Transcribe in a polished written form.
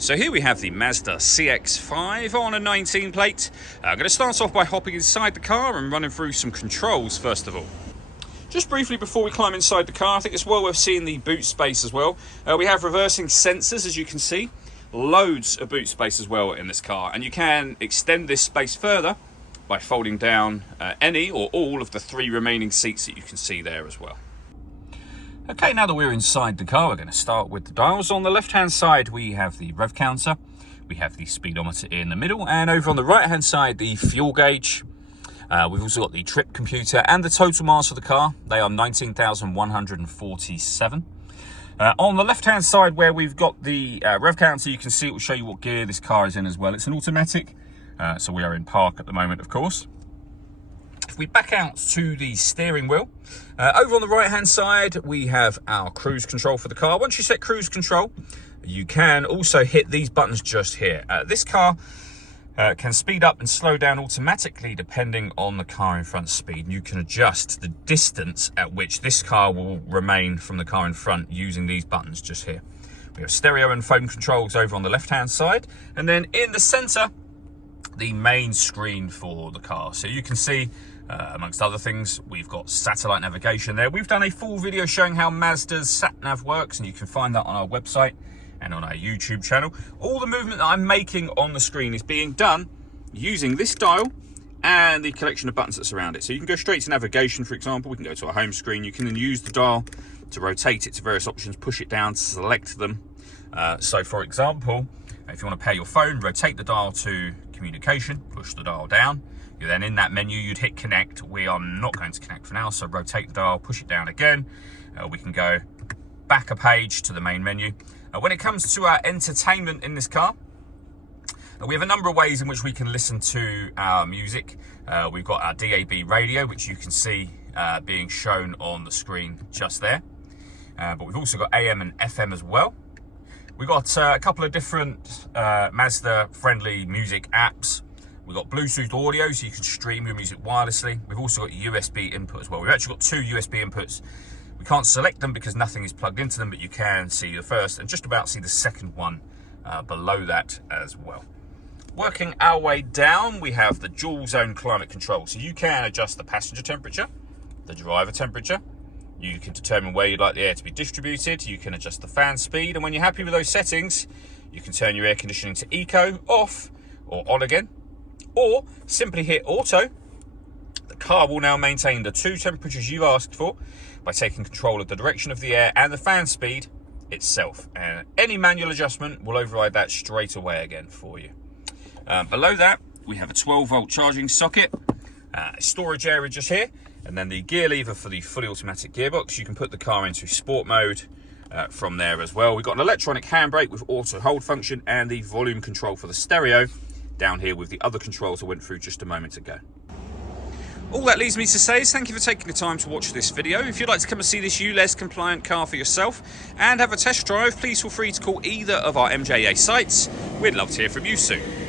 So here we have the Mazda CX5 on a 19 plate. I'm going to start off by hopping inside the car and running through some controls first of all. Just briefly before we climb inside the car, I think it's well worth seeing the boot space as well. We have reversing sensors, as you can see. Loads of boot space as well in this car, and you can extend this space further by folding down any or all of the 3 remaining seats that you can see there as well. Okay, now that we're inside the car, we're going to start with the dials. On the left-hand side, we have the rev counter. We have the speedometer in the middle. And over on the right-hand side, the fuel gauge. We've also got the trip computer and the total miles for the car. They are 19,147. On the left-hand side, where we've got the rev counter, you can see it will show you what gear this car is in as well. It's an automatic, so we are in park at the moment, of course. If we back out to the steering wheel, over on the right hand side we have our cruise control for the car. Once you set cruise control, you can also hit these buttons just here. This car can speed up and slow down automatically depending on the car in front's speed. You can adjust the distance at which this car will remain from the car in front using these buttons just here. We have stereo and phone controls over on the left hand side, and then in the center the main screen for the car. So you can see, amongst other things, we've got satellite navigation there. We've done a full video showing how Mazda's sat-nav works, and you can find that on our website and on our YouTube channel. All the movement that I'm making on the screen is being done using this dial and the collection of buttons that surround it. So you can go straight to navigation, for example. We can go to our home screen. You can then use the dial to rotate it to various options, push it down, select them. So for example, if you want to pair your phone, rotate the dial to communication, push the dial down. You're then in that menu, you'd hit connect. We are not going to connect for now, so rotate the dial, push it down again. We can go back a page to the main menu. When it comes to our entertainment in this car, we have a number of ways in which we can listen to our music. We've got our DAB radio, which you can see being shown on the screen just there. But we've also got AM and FM as well. We've got a couple of different Mazda-friendly music apps. We've got Bluetooth audio, so you can stream your music wirelessly. We've also got USB input as well. We've actually got 2 USB inputs. We can't select them because nothing is plugged into them, but you can see the first and just about see the second one below that as well. Working our way down, we have the dual zone climate control. So you can adjust the passenger temperature, the driver temperature. You can determine where you'd like the air to be distributed. You can adjust the fan speed. And when you're happy with those settings, you can turn your air conditioning to eco, off, or on again. Or simply hit auto. The car will now maintain the 2 temperatures you've asked for by taking control of the direction of the air and the fan speed itself. And any manual adjustment will override that straight away again for you. Below that, we have a 12-volt charging socket, a storage area just here, and then the gear lever for the fully automatic gearbox. You can put the car into sport mode from there as well. We've got an electronic handbrake with auto hold function and the volume control for the stereo down here with the other controls I went through just a moment ago. All that leaves me to say is thank you for taking the time to watch this video. If you'd like to come and see this ULEZ compliant car for yourself and have a test drive, please feel free to call either of our MJA sites. We'd love to hear from you soon.